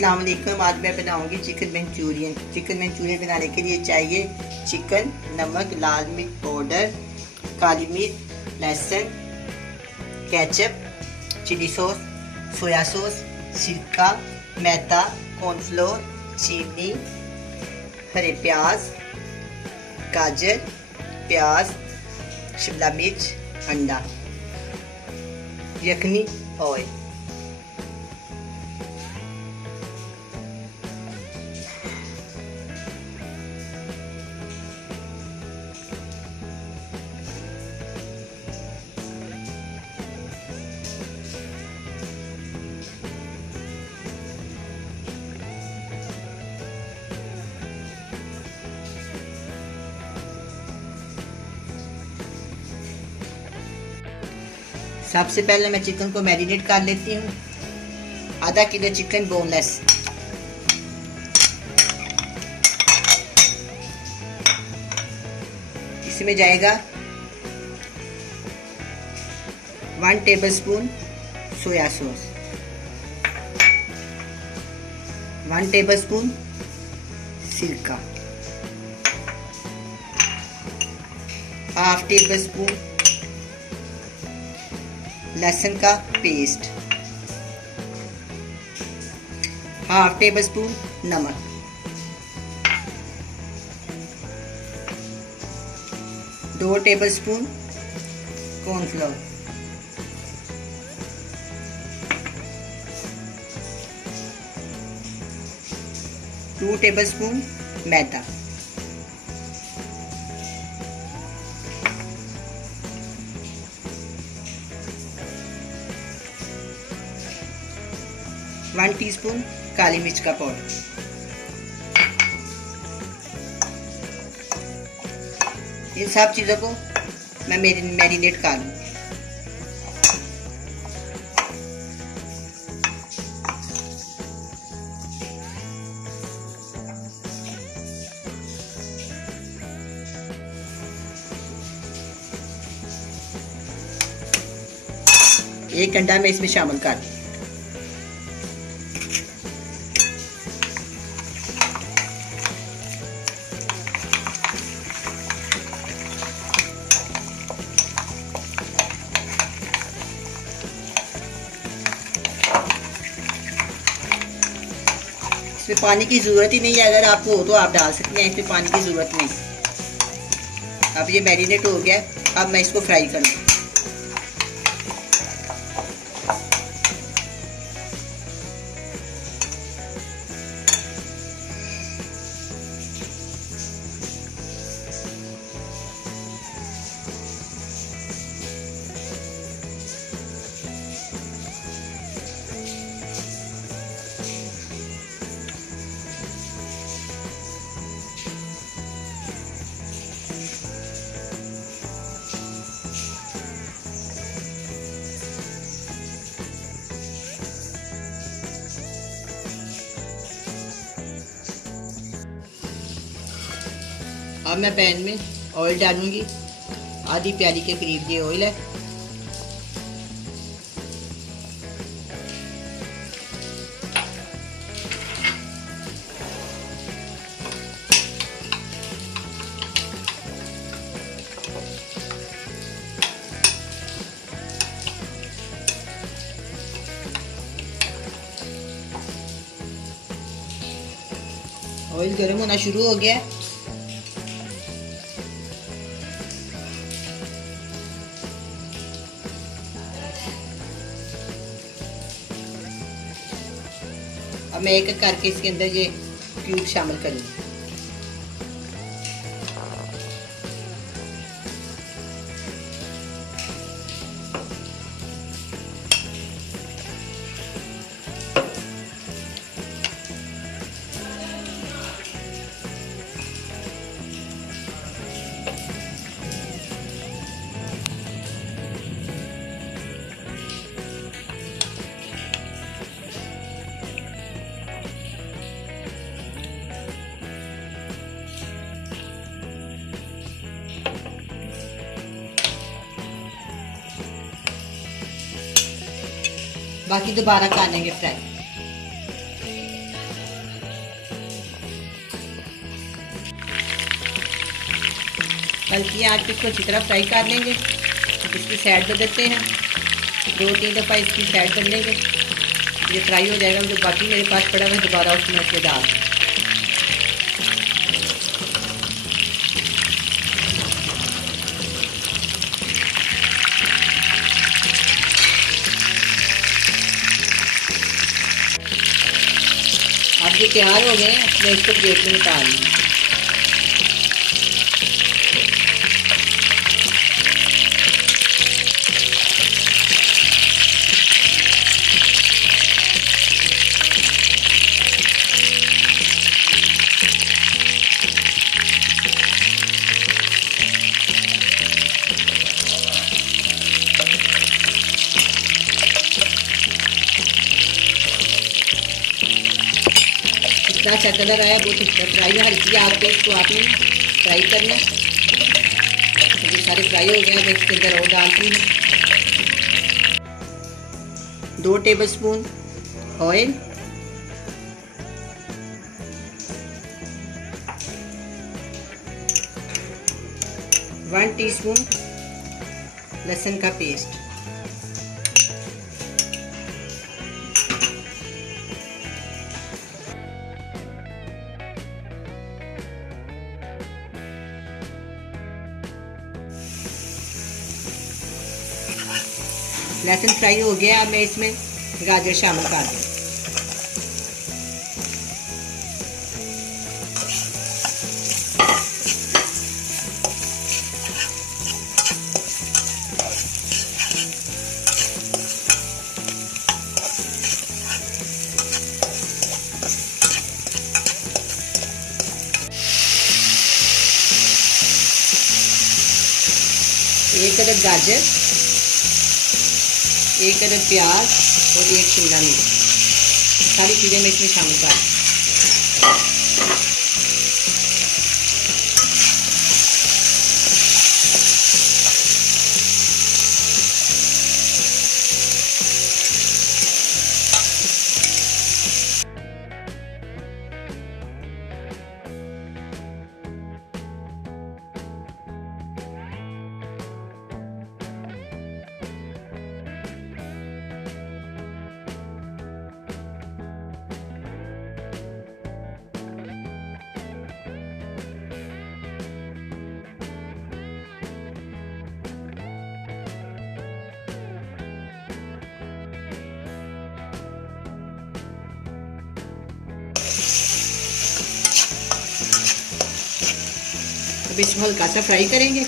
अस्सलाम वालेकुम। आज मैं बनाऊंगी चिकन मंचूरियन। चिकन मंचूरियन बनाने के लिए चाहिए चिकन, नमक, लाल मिर्च पाउडर, काली मिर्च, लहसुन, ketchup, chilli sauce, soya sauce, सिरका, मैदा, कॉर्नफ्लोर, चीनी, हरे प्याज, गाजर, प्याज, शिमला मिर्च, अंडा, यखनी, ऑयल। सबसे पहले मैं चिकन को मैरिनेट कर लेती हूँ। आधा किलो चिकन बोनलेस, इसमें जाएगा 1 टेबलस्पून सोया सॉस, 1 टेबलस्पून सिरका, हाफ टेबलस्पून लहसुन का पेस्ट, हाफ टेबल स्पून नमक, दो tablespoon cornflour, two tablespoon मैदा, वन टीस्पून काली मिर्च का पाउडर। इन सब चीज़ों को मैं मैरिनेट कर लूँ। एक घंटा मैं इसमें शामिल कर दूँ। इसमें पानी की ज़रूरत ही नहीं है, अगर आपको हो तो आप डाल सकते हैं, इसमें पानी की ज़रूरत नहीं। अब ये मैरिनेट हो गया, अब मैं इसको फ्राई करूँ। अब मैं पैन में ऑयल डालूंगी, आधी प्याली के करीब ये ऑयल है। ऑयल गर्म होना शुरू हो गया है। अब मैं एक एक करके इसके अंदर ये क्यूब शामिल करूँगी। बाकी दोबारा कर लेंगे फ्राई। हल्की आंच पे इसको अच्छी तरह फ्राई कर लेंगे। इसकी साइड बदलते हैं, 2-3 दफ़ा इसकी साइड कर लेंगे। ये फ्राई हो जाएगा। जो बाकी मेरे पास पड़ा हुआ है दोबारा उसमें इसके डाल दें। अब ये तैयार हो गए हैं, मैं इसको प्लेट में निकाल लूँ। इतना अच्छा कलर आया, बहुत अच्छा फ्राई है। हल्की आग पे इसको आपने फ्राई करना। ये सारे फ्राई हो गए। अब इसके अंदर और डालती हूँ 2 टेबलस्पून ऑयल, 1 टीस्पून लहसुन का पेस्ट, लहसुन फ्राई हो गया। अब मैं इसमें गाजर शामिल कर दूँ। एक अदद गाजर, 1 अदद प्याज और 1 शिमला मिर्च, सारी चीज़ें मैं इसमें शामिल कर दूँ। अब इसको हल्का सा फ्राई करेंगे।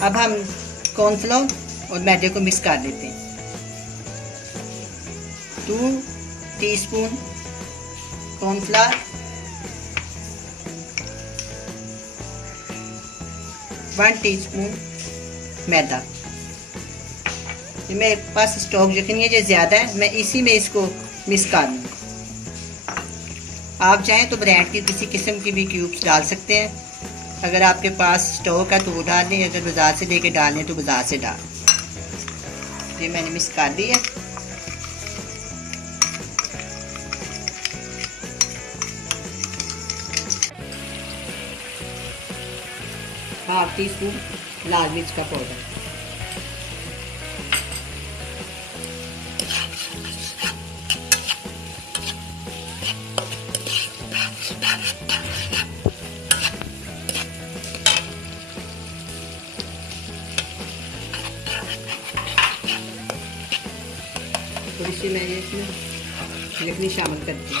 अब हम कॉर्नफ्लोर और मैदे को मिक्स कर देते हैं। 2 टीस्पून कॉर्नफ्लावर, 1 टीस्पून मैदा। ये मेरे पास स्टॉक यकीन है जो ज़्यादा है, मैं इसी में इसको मिक्स कर लूँ। आप चाहें तो ब्रांड की किसी किस्म की भी क्यूब्स डाल सकते हैं। अगर आपके पास स्टॉक है तो वो डाल दें, अगर बाज़ार से लेके डालें तो बाज़ार से डाल। ये मैंने मिक्स कर दिया। ½ टीस्पून लाल मिर्च का पाउडर, थोड़ी सी मैंने इसमें यखनी शामिल कर दी।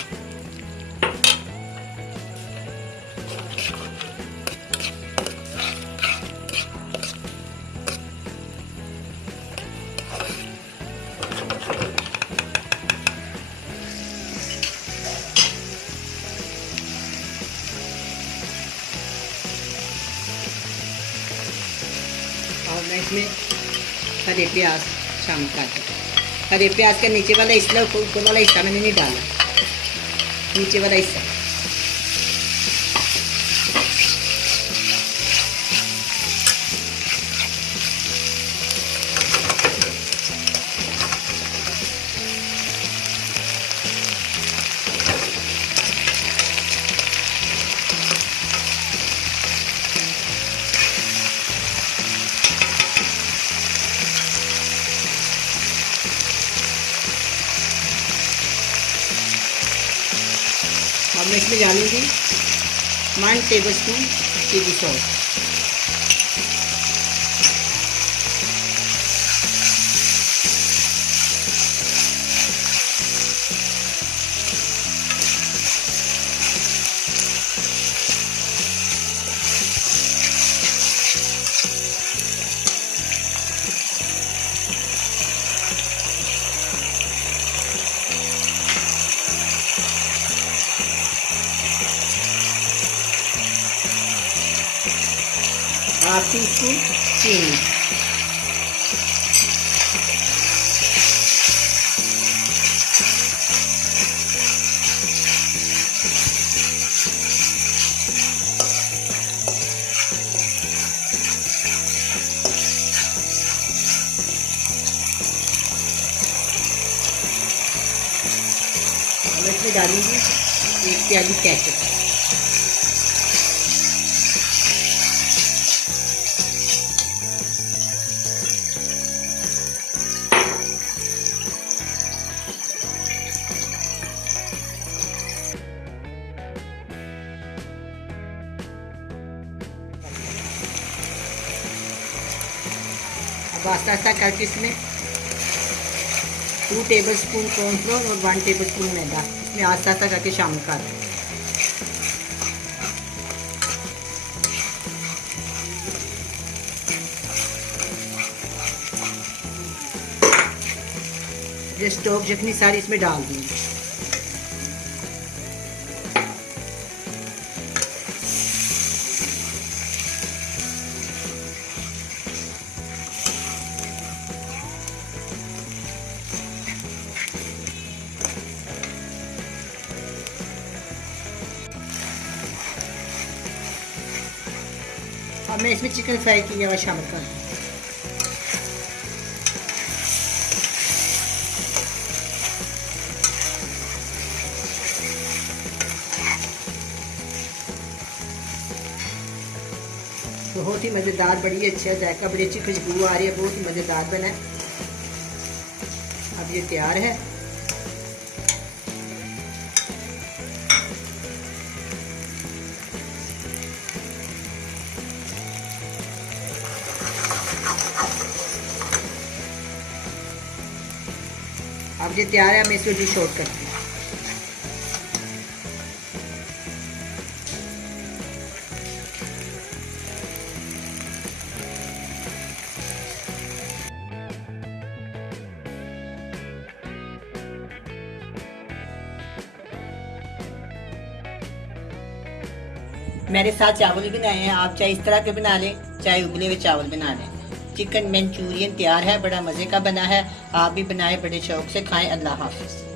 और मैं इसमें हरे प्याज शामिल कर दूँ। हरे प्याज का नीचे वाला हिस्सा, ऊपर वाला हिस्सा मैंने नहीं डाला, नीचे वाला हिस्सा। अब मैं इसमें डालूंगी 1 टेबलस्पून चिली सॉस। ½ टीस्पून चीनी। मैं इसमें डालूंगी 1 प्याली केचप। अब आस्ता आस्ता करके इसमें 2 टेबलस्पून कॉर्नफ्लोर और 1 टेबलस्पून मैदा इसमें आस्ता आस्ता करके शामिल कर दें। ये स्टोव चटनी सारी इसमें डाल दूंगी। अब मैं इसमें चिकन फ्राई किया हुआ शामिल कर दूँ। बहुत ही मज़ेदार, बड़ी अच्छा जायका, बड़ी अच्छी खुशबू आ रही है, बहुत ही मज़ेदार बना है। अब ये तैयार है। अब ये तैयार है, मैं इसको डिश आउट करती हूँ। मेरे साथ चावल भी बनाए हैं, आप चाहे इस तरह के बना लें, चाहे उबले हुए चावल बना लें। चिकन मंचूरियन तैयार है, बड़ा मज़े का बना है। आप भी बनाए, बड़े शौक से खाएं। अल्लाह हाफ़िज़।